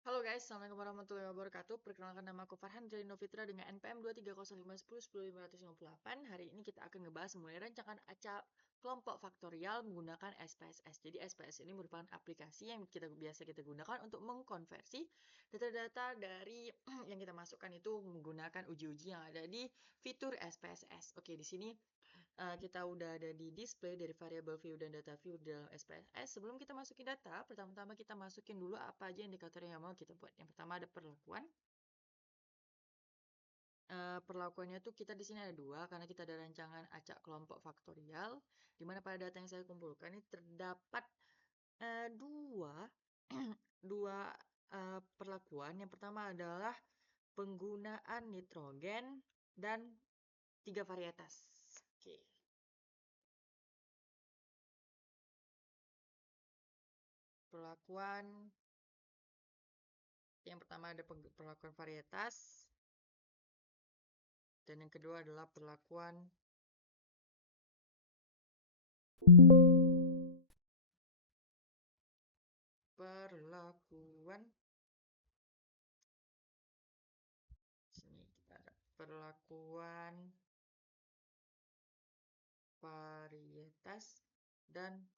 Halo guys, Assalamualaikum warahmatullahi wabarakatuh. Perkenalkan nama aku Farhan dari Novitra dengan NPM 230510108. Hari ini kita akan ngebahas mengenai rancangan acak kelompok faktorial menggunakan SPSS. Jadi SPSS ini merupakan aplikasi yang biasa kita gunakan untuk mengkonversi data-data dari yang kita masukkan itu menggunakan uji-uji yang ada di fitur SPSS. Oke, di sini kita udah ada di display dari variable view dan data view di dalam SPSS. Sebelum kita masukin data, pertama-tama kita masukin dulu apa aja indikator yang mau kita buat. Yang pertama ada perlakuan. Perlakuannya tuh kita di sini ada dua karena kita ada rancangan acak kelompok faktorial, di mana pada data yang saya kumpulkan ini terdapat dua dua perlakuan. Yang pertama adalah penggunaan nitrogen dan 3 varietas. Oke. Perlakuan yang pertama ada perlakuan varietas, dan yang kedua adalah perlakuan sini kita ada perlakuan varietas dan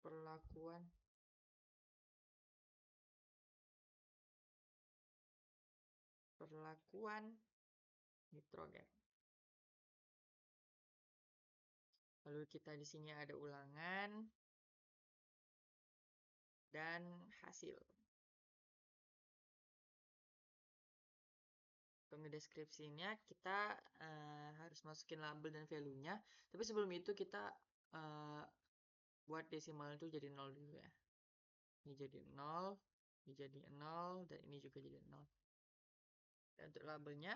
perlakuan nitrogen. Lalu kita di sini ada ulangan dan hasil. Untuk deskripsinya kita harus masukin label dan value-nya. Tapi sebelum itu kita buat desimal itu jadi 0 dulu ya. Ini jadi 0, ini jadi 0, dan ini juga jadi 0. Dan untuk labelnya,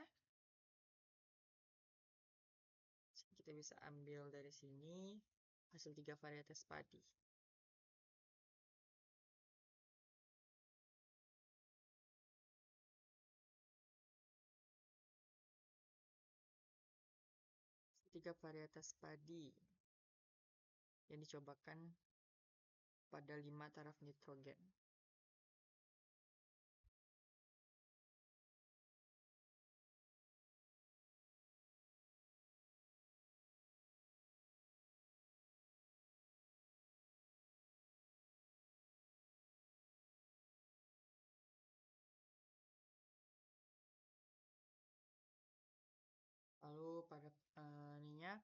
kita bisa ambil dari sini hasil 3 varietas padi. Tiga varietas padi yang dicobakan pada 5 taraf nitrogen. Lalu pada ininya,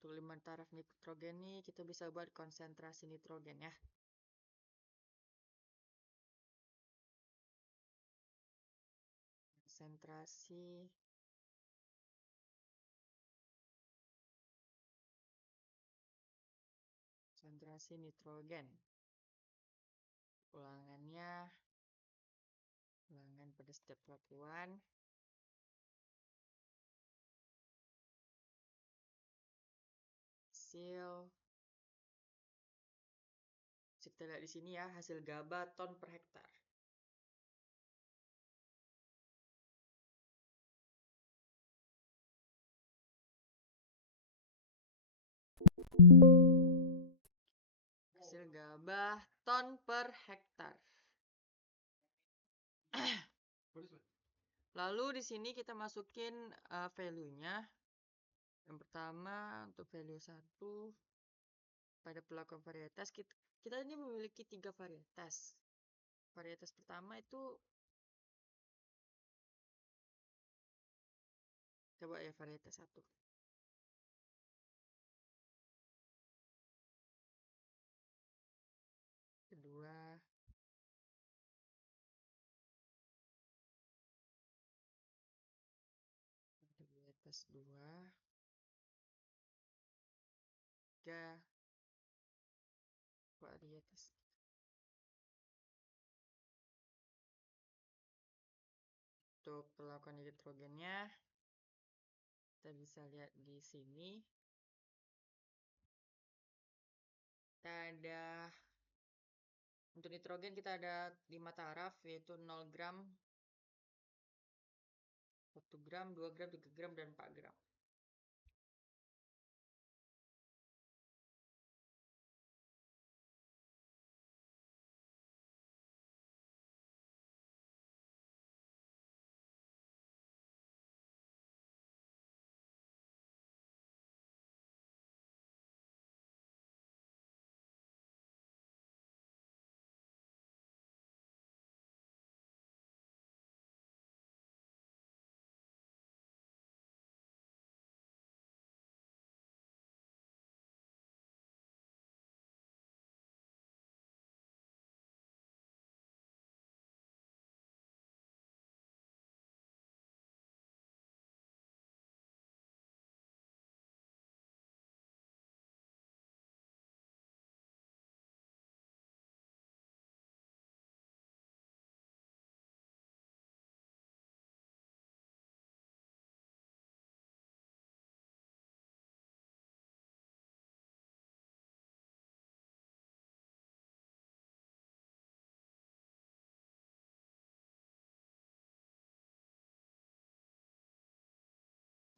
untuk 5 taraf nitrogen nih kita bisa buat konsentrasi nitrogen ya. Konsentrasi nitrogen. Ulangan pada setiap perlakuan. Hasil kita lihat di sini ya, hasil GABA ton per hektar. Hasil GABA ton per hektar. Lalu di sini kita masukin value-nya. Yang pertama untuk value 1 pada perlakuan varietas kita ini memiliki 3 varietas. Varietas pertama itu coba ya varietas 1. Kedua varietas 2. 3 varietas. Untuk perlakuan nitrogennya kita bisa lihat di sini. Kita ada untuk nitrogen kita ada 5 taraf yaitu 0 gram, 1 gram, 2 gram, 3 gram, dan 4 gram.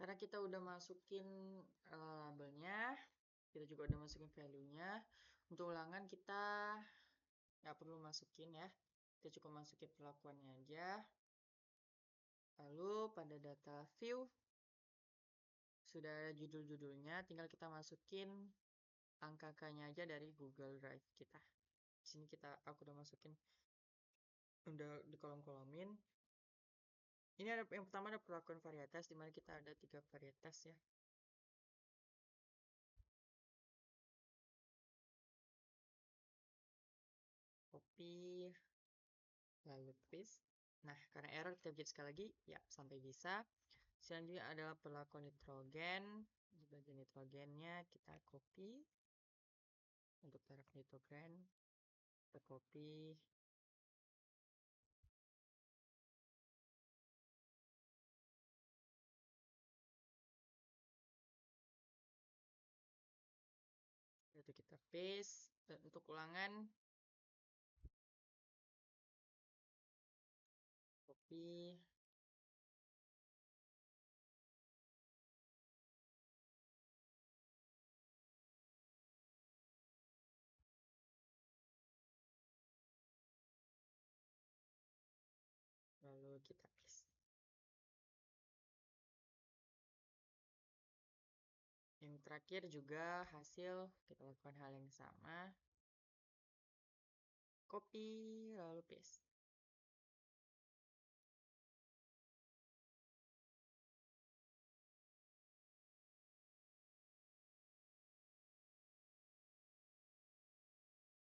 Karena kita udah masukin labelnya, kita juga udah masukin value-nya. Untuk ulangan kita nggak perlu masukin ya, kita cukup masukin perlakuannya aja. Lalu pada data view sudah ada judul-judulnya, tinggal kita masukin angka-angkanya aja dari Google Drive kita. Di sini aku udah masukin, udah di kolom-kolomin. Ini ada yang pertama ada perlakuan varietas, di mana kita ada 3 varietas ya. Copy, lalu paste. Nah, karena error kita bikin sekali lagi, ya sampai bisa. Selanjutnya adalah perlakuan nitrogen. Di bagian nitrogennya kita copy. Untuk taraf nitrogen, kita copy. Itu kita paste. Dan untuk ulangan, copy. Lalu kita paste. Yang terakhir juga hasil, kita lakukan hal yang sama. Copy, lalu paste.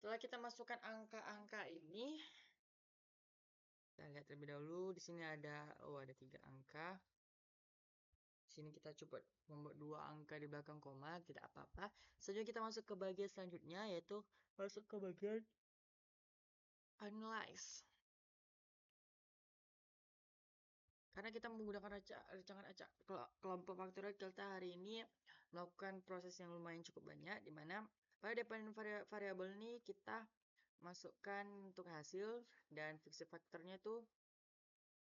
Setelah kita masukkan angka-angka ini, kita lihat terlebih dahulu. Di sini ada 3 angka. Di sini kita coba membuat 2 angka di belakang koma, tidak apa-apa. Selanjutnya kita masuk ke bagian selanjutnya, yaitu masuk ke bagian analyze. Karena kita menggunakan rancangan acak kelompok faktorial, kita hari ini melakukan proses yang lumayan cukup banyak, di mana pada depan variabel ini kita masukkan untuk hasil, dan fixed faktornya itu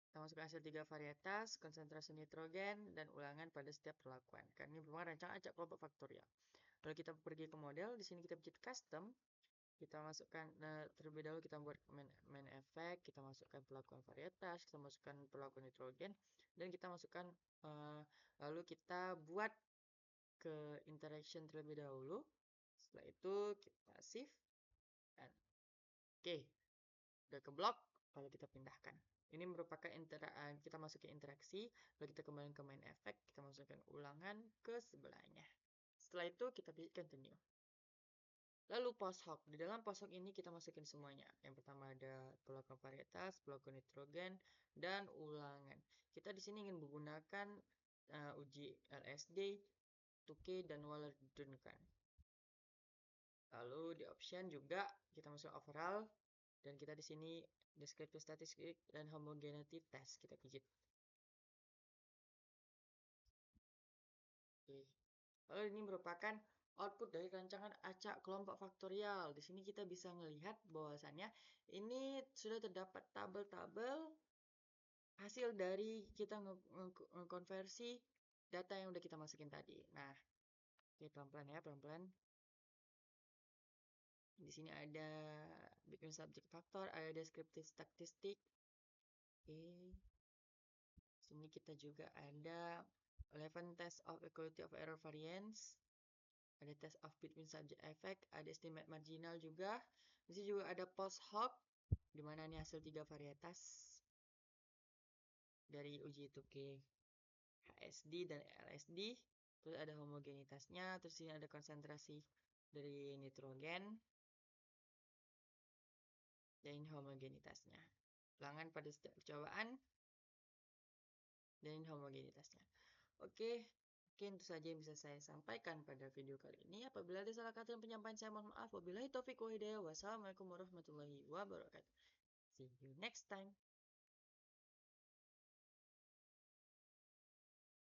kita masukkan hasil 3 varietas, konsentrasi nitrogen, dan ulangan pada setiap perlakuan. Karena ini merupakan rancangan acak kelompok faktorial. Lalu kita pergi ke model, di sini kita bikin custom. Kita masukkan terlebih dahulu kita buat main effect, kita masukkan perlakuan varietas, kita masukkan perlakuan nitrogen, dan kita masukkan lalu kita buat ke interaction terlebih dahulu. Setelah itu kita save, dan oke, udah ke blok. Lalu kita pindahkan. Ini merupakan kita masukin interaksi, lalu kita kembali ke main effect, kita masukkan ulangan ke sebelahnya. Setelah itu kita pilih continue. Lalu post hoc. Di dalam post hoc ini kita masukin semuanya. Yang pertama ada perlakuan varietas, perlakuan nitrogen, dan ulangan. Kita di sini ingin menggunakan uji LSD, 2K, dan Waller-Duncan. Lalu di option juga kita masuk overall, dan kita di sini descriptive statistic dan homogeneity test kita pijit. Oke. Lalu ini merupakan output dari rancangan acak kelompok faktorial. Di sini kita bisa melihat bahwasannya ini sudah terdapat tabel-tabel hasil dari kita mengkonversi data yang udah kita masukin tadi. Nah, oke, pelan-pelan ya, pelan-pelan. Di sini ada bikin subject factor, ada descriptive statistic. Oke. Di sini kita juga ada 11 test of equality of error variance. Ada test of between subject effect, ada estimate marginal juga. Di sini juga ada post hoc, di mana ini hasil 3 varietas dari uji 2K, HSD, dan LSD. Terus ada homogenitasnya, terus ini ada konsentrasi dari nitrogen, dan ini homogenitasnya. Ulangan pada setiap percobaan, dan ini homogenitasnya. Oke. Mungkin itu saja yang bisa saya sampaikan pada video kali ini. Apabila ada salah kata yang penyampaian saya mohon maaf. Wabillahi taufiq wa hidayah. Wassalamualaikum warahmatullahi wabarakatuh. See you next time.